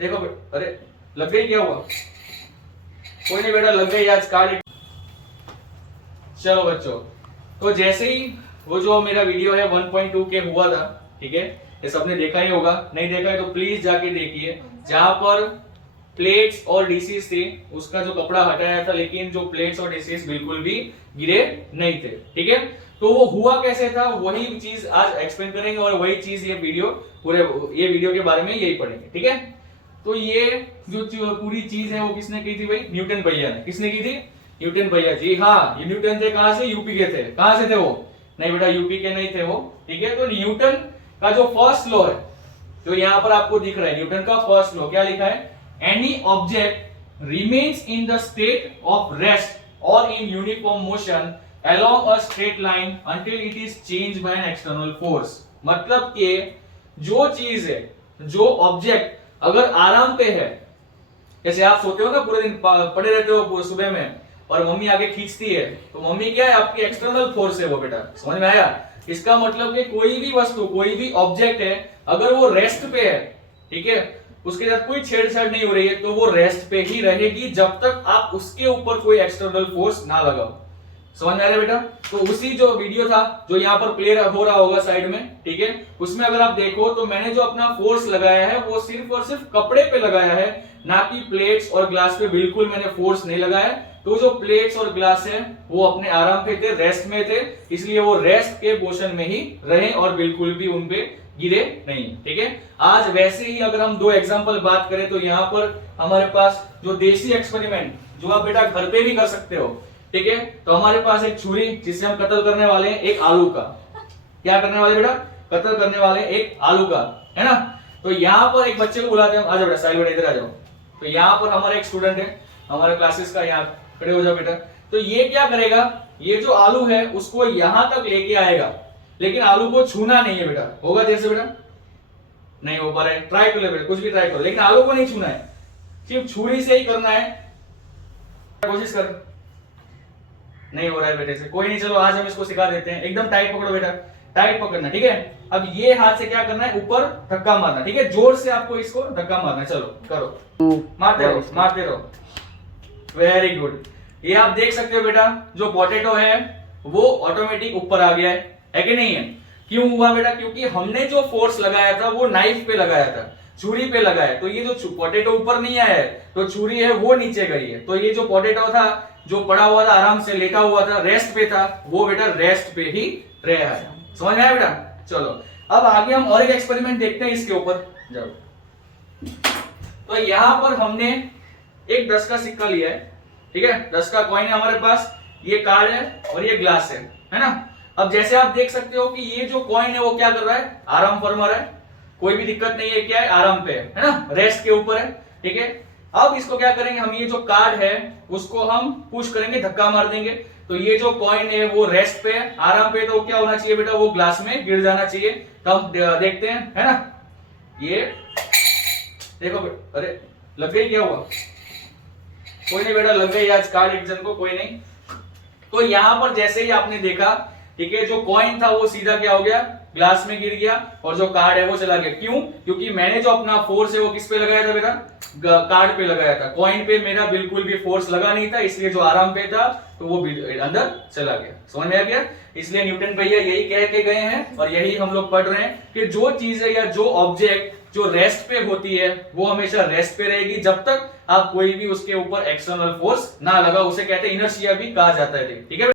देखो अरे लग गई, क्या हुआ? कोई नहीं बेटा, लग गई आज कार्ड। चलो बच्चों, तो जैसे ही वो जो मेरा वीडियो है 1.2 के हुआ था, ठीक है, ये सबने देखा ही होगा, नहीं देखा है तो प्लीज जाके देखिए। जहां पर प्लेट्स और डिशेस थे उसका जो कपड़ा हटाया था, लेकिन जो प्लेट्स और डिशेस बिल्कुल भी गिरे नहीं थे, ठीक है। तो वो हुआ कैसे था, वही चीज आज एक्सप्लेन करेंगे और वही चीज ये वीडियो के बारे में यही पढ़ेंगे, ठीक है। तो ये जो पूरी चीज है वो किसने की थी भाई? न्यूटन भैया ने। किसने की थी? न्यूटन भैया जी। हाँ, ये न्यूटन थे, कहां से? यूपी के थे। कहां से थे वो? नहीं बेटा, यूपी के नहीं थे वो, ठीक है। तो न्यूटन का जो फर्स्ट लॉ है, जो यहाँ पर आपको दिख रहा है, न्यूटन का फर्स्ट लॉ क्या लिखा है? Any object remains in the state of rest और in uniform motion along a straight line until it is changed by an external force। मतलब कि जो चीज है, जो ऑब्जेक्ट अगर आराम पे है, जैसे आप सोते हो ना पूरे दिन, पड़े रहते हो सुबह में और मम्मी आगे खींचती है, तो मम्मी क्या है? आपकी एक्सटर्नल फोर्स है वो बेटा। समझ में आया? इसका मतलब कि कोई भी वस्तु, कोई भी ऑब्जेक्ट है, अगर वो रेस्ट पे है, ठीक है, उसके साथ कोई छेड़छाड़ नहीं हो रही है, तो वो रेस्ट पे ही रहेगी जब तक आप उसके ऊपर कोई एक्सटर्नल फोर्स ना लगाओ। समझ में आ रहा है बेटा? तो उसी जो वीडियो था जो यहाँ पर प्ले हो रहा होगा साइड में, ठीक है, उसमें अगर आप देखो तो मैंने जो अपना फोर्स लगाया है वो सिर्फ और सिर्फ कपड़े पे लगाया है, ना कि प्लेट्स और ग्लास पे बिल्कुल मैंने फोर्स नहीं लगाया। तो जो प्लेट्स और ग्लास है वो अपने आराम पे थे, रेस्ट में थे, इसलिए वो रेस्ट के पोर्शन में ही रहे और बिल्कुल भी उनपे गिरे नहीं, ठीक है। आज वैसे ही अगर हम दो एग्जांपल बात करें तो यहाँ पर हमारे पास जो देसी एक्सपेरिमेंट, जो आप बेटा घर पे भी कर सकते हो, ठीक है। तो हमारे पास एक छुरी जिससे हम कत्ल करने वाले हैं एक आलू का। क्या करने वाले बेटा? कत्ल करने वाले एक आलू का, है ना। तो यहाँ पर एक बच्चे को बुलाते हैं, आ जाओ बेटा, साहिल बेटा इधर आ जाओ। तो यहाँ पर हमारा एक स्टूडेंट है हमारे क्लासेस का, यहाँ खड़े हो जाओ बेटा। तो ये क्या करेगा? ये जो आलू है उसको यहां तक लेके आएगा, लेकिन आलू को छूना नहीं है बेटा। होगा जैसे बेटा? नहीं हो पा रहा है, ट्राई कर ले बेटा, कुछ भी ट्राई करो, लेकिन आलू को नहीं छूना है, सिर्फ छुरी से ही करना है। कोशिश कर। नहीं हो रहा है बेटे से, कोई नहीं, चलो आज हम इसको सिखा देते हैं। एकदम टाइट पकड़ो बेटा, टाइट पकड़ना, ठीक है। अब ये हाथ से क्या करना है? ऊपर धक्का मारना, ठीक है, जोर से आपको इसको धक्का मारना है। चलो करो, मारते रहो, मारते रहो, वेरी गुड। ये आप देख सकते हो बेटा, जो पोटैटो है वो ऑटोमेटिक ऊपर आ गया है कि नहीं है? क्यों हुआ बेटा? क्योंकि हमने जो फोर्स लगाया था वो नाइफ पे लगाया था, छुरी पे लगाया। तो ये जो पोटैटो ऊपर नहीं आया है, तो छुरी है वो नीचे गई है। तो ये जो पोटैटो था, जो पड़ा हुआ था, आराम से लेटा हुआ था, रेस्ट पे था, वो बेटा रेस्ट पे ही रहा है। समझ में आया बेटा? चलो अब आगे हम और एक एक्सपेरिमेंट देखते हैं इसके ऊपर। जाओ। तो यहां पर हमने एक 10 का सिक्का लिया है, ठीक है, 10 का कॉइन है हमारे पास, ये कार्ड है और ये ग्लास है ना। अब जैसे आप देख सकते हो कि ये जो कॉइन है वो क्या कर रहा है? आराम फरमा रहा है, कोई भी दिक्कत नहीं है, क्या है? आराम पे है ना, रेस्ट के ऊपर है, ठीक है। अब इसको क्या करेंगे हम? ये जो कार्ड है उसको हम पुश करेंगे, धक्का मार देंगे, तो ये जो कॉइन है वो रेस्ट पे है, आराम पे। तो क्या होना चाहिए बेटा? वो ग्लास में गिर जाना चाहिए। तो हम देखते हैं, है ना, ये देखो, अरे लग गई, क्या हुआ? कोई नहीं बेटा, लग गई आज कार्ड एक जन को, कोई नहीं। तो यहां पर जैसे ही आपने देखा, ठीक है, जो कॉइन था वो सीधा क्या हो गया? ग्लास में गिर गया, और जो कार्ड है वो चला गया। क्यों? क्योंकि मैंने जो अपना फोर्स है वो किस पे लगाया था बेटा? कार्ड पे लगाया था, कॉइन पे मेरा बिल्कुल भी फोर्स लगा नहीं था, इसलिए जो आराम पे था तो वो अंदर चला गया। समझ में आ गया? इसलिए न्यूटन भैया यही कह के गए हैं और यही हम लोग पढ़ रहे हैं कि जो चीज है या जो ऑब्जेक्ट जो रेस्ट पे होती है वो हमेशा रेस्ट पे रहेगी जब तक आप कोई भी उसके ऊपर एक्सटर्नल फोर्स ना लगा। उसे कहते हैं इनर्शिया भी कहा जाता है, ठीक है।